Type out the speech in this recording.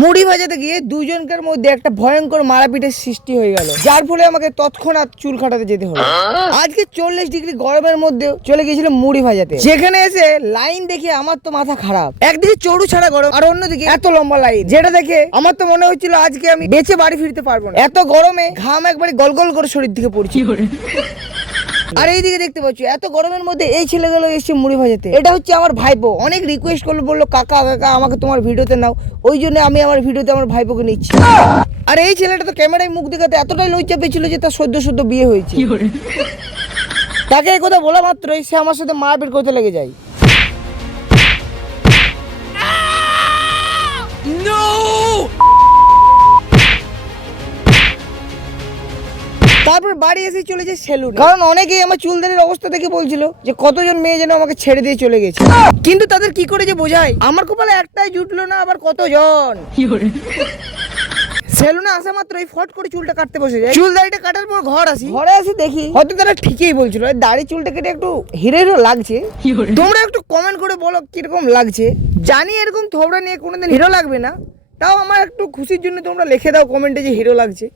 মুড়ি ভাজাতে গিয়ে দুজনকার মধ্যে একটা ভয়ঙ্কর মারাপিটের সৃষ্টি হয়ে গেল, যার ফলে আমাকে তৎক্ষণাৎ চুল কাটাতে যেতে হলো। আজকে 40 ডিগ্রি গরমের মধ্যে চলে গিয়েছিল মুড়ি ভাজাতে, যেখানে এসে লাইন দেখে আমার তো মাথা খারাপ। একদিকে চড়ু ছাড়া গরম, আর অন্যদিকে এত লম্বা লাইন, যেটা দেখে আমার তো মনে হচ্ছিল আজকে আমি বেঁচে বাড়ি ফিরতে পারবো না। এত গরমে ঘাম একবারে গলগল করে শরীর থেকে পড়ছে। আর এইদিকে দেখতে পাচ্ছ এত গরমের মধ্যে এই ছেলেগুলো এসছে মুড়ি ভাজাতে। এটা হচ্ছে আমার ভাইপো, অনেক রিকোয়েস্ট করলো, বললো কাকা কাকা আমাকে তোমার ভিডিওতে নাও। ওই জন্য আমি আমার ভিডিওতে আমার ভাইপোকে নিচ্ছি। আর এই ছেলেটা তো ক্যামেরায় মুখ দেখাতে এতটাই লজ্জা পেয়েছিল যে তার সদ্য বিয়ে হয়েছে। তাকে এই কথা বলা মাত্রই সে আমার সাথে মারপিট করতে লেগে যায়। তারপর বাড়ি এসে চলে যায় সেলুন, কারণ অনেকেই আমার চুলদারির অবস্থা দেখে বলছিল যে কতজন মেয়ে যেন আমাকে ছেড়ে দিয়ে চলে গেছে। কিন্তু তাদের কি করে যে বোঝাই, আমার কপালে একটাই জুটলো না, আবার কতজন। সেলুনে আসা মাত্রই ফট করে চুলটা কাটতে বসে যায়। চুল দাড়িটা কাটার পর ঘরে আসি দেখি হয়তো তারা ঠিকই বলছিল, দাড়ি চুলটা কেটে একটু হিরো হিরো লাগছে। তোমরা একটু কমেন্ট করে বলো কিরকম লাগছে। জানি এরকম থোবড়া নিয়ে কোনোদিন হিরো লাগবে না, তাও আমার একটু খুশির জন্য তোমরা লিখে দাও কমেন্টে যে হিরো লাগছে।